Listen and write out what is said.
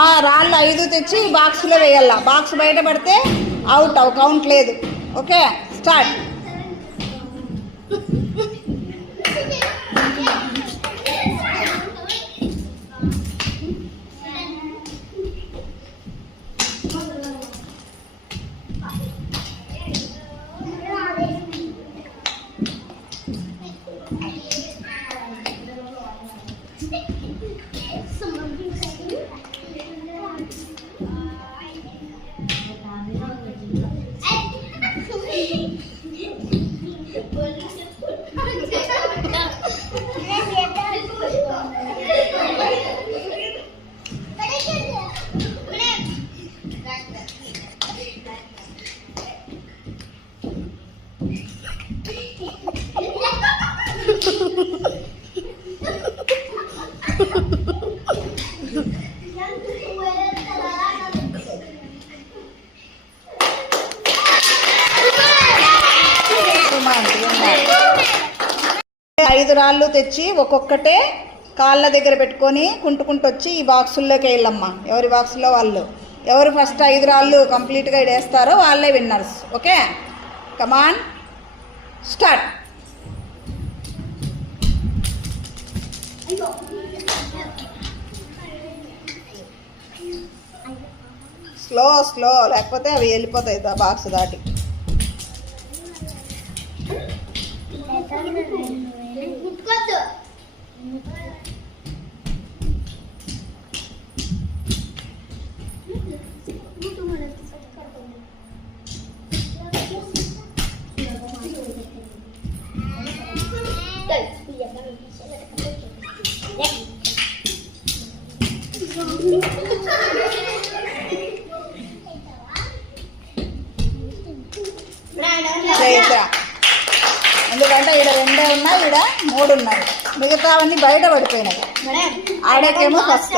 రాళ్ళు 5 తెచ్చి బాక్స్లో వేయాల. బాక్స్ బయట పడితే అవుట్, కౌంట్ లేదు. Okay, start. ఐదు రాళ్ళు తెచ్చి ఒక్కొక్కటే కాళ్ళ దగ్గర పెట్టుకొని కుంటుకుంటూ వచ్చి ఈ బాక్సుల్లోకి వెళ్ళమ్మా. ఎవరి బాక్సులో వాళ్ళు. ఎవరు ఫస్ట్ 5 రాళ్ళు కంప్లీట్గా వేస్తారో వాళ్ళే విన్నర్స్. ఓకే, కమాన్, స్టార్ట్. స్లో స్లో, లేకపోతే అవి వెళ్ళిపోతాయి బాక్స్ దాటి. ఎందుకంటే ఈడ 2 ఉన్నాయి, ఈడ 3 ఉన్నాయి, మిగతావన్నీ బయట పడిపోయినాయి. ఆడేకేమో ఫస్ట్.